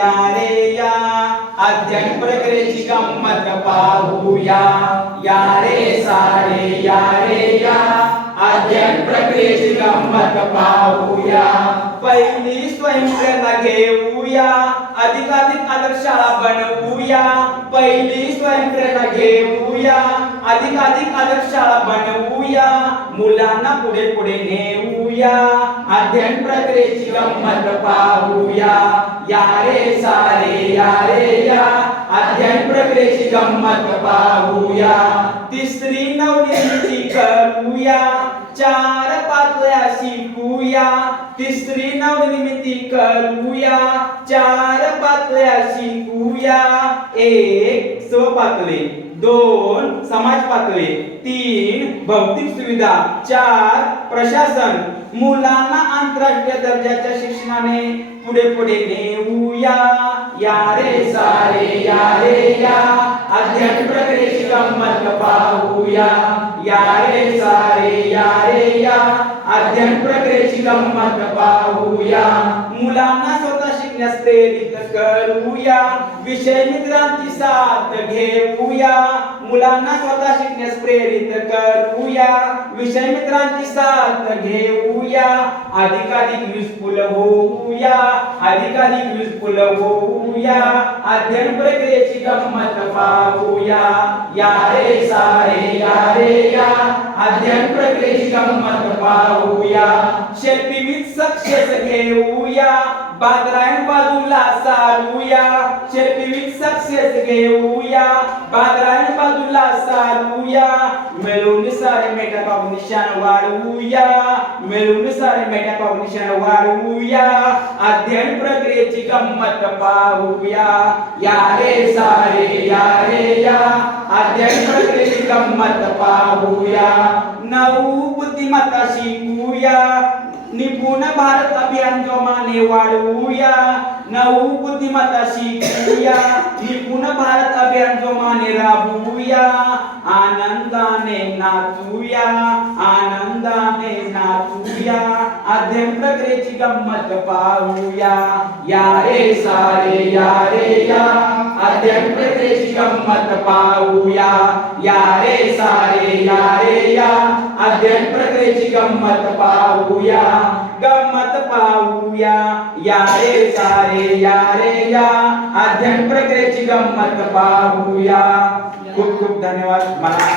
या रे या। अध्ययन प्रक्रियेची गंमत पाहूया या। रे सारे या। अध्ययन प्रक्रियेची गंमत पाहूया पहिली स्वयंप्रेरणा घेऊया अधिकाधिक आदर्श स्वयंप्रेरणा घेऊया अधिकाधिक आदर्श बनवूया मुलांना पुढे पुढे नेऊया. अध्ययन प्रक्रियेची गंमत पाहूया. या रे सारे या रे या. अध्ययन प्रक्रियेची गंमत पाहूया. तिसरी नवनिर्मिती करूया. चार पातळ्या शिकूया. तिसरी नवनिर्मिती करूया. चार पातळ्या शिकूया एक स्व पातळी दोन समाज पातळी तीन भौतिक सुविधा. चार प्रशासन. मुलांना आंतरराष्ट्रीय दर्जाच्या शिक्षणाने पुढे पुढे नेऊया. या रे सारे या रे या. अध्ययन प्रक्रियेची गंमत पाहूया. या रे सारे या रे या. अध्ययन प्रक्रियेची गंमत पाहूया मुलांना स्वतः शिकण्यास प्रेरित करूया। विषय मित्रांची साथ घेऊया। मुलांना स्वतः शिकण्यास प्रेरित करूया। विषय मित्रांची साथ घेऊया। अधिकाधिक युजफुल होऊया। अधिकाधिक युजफुल होऊया। अध्ययन प्रक्रियेची गंमत पाहूया या रे सारे या रे, या। अध्ययन प्रक्रियेची गंमत शेती सक्सेस घेऊया बाजूला सारूया सक्सेस बाजूला सारे मेटा सारे मेटा अध्ययन प्रक्रियेची गंमत पाहूया या सारे या या अध्ययन प्रक्रियेची पाहूया नऊ बुद्धिमत्ता शिकूया निपुण भारत अभियान जोमाने वाढवूया नऊ बुद्धिमत्ता शिकूया निपुण भारत अभियान जोमाने राबवूया आनंदाने नाचूया आनंदाने नाचूया अध्ययन प्रक्रियेची गंमत पाहूया या रे सारे या रे या अध्ययन प्रक्रियेची गंमत पाहूया या रे पाऊया प्रक्रियेची गंमत पाहूया गंमत पाहूया या रे सारे या या अध्ययन प्रक्रियेची गंमत पाहूया खूप खूप धन्यवाद मला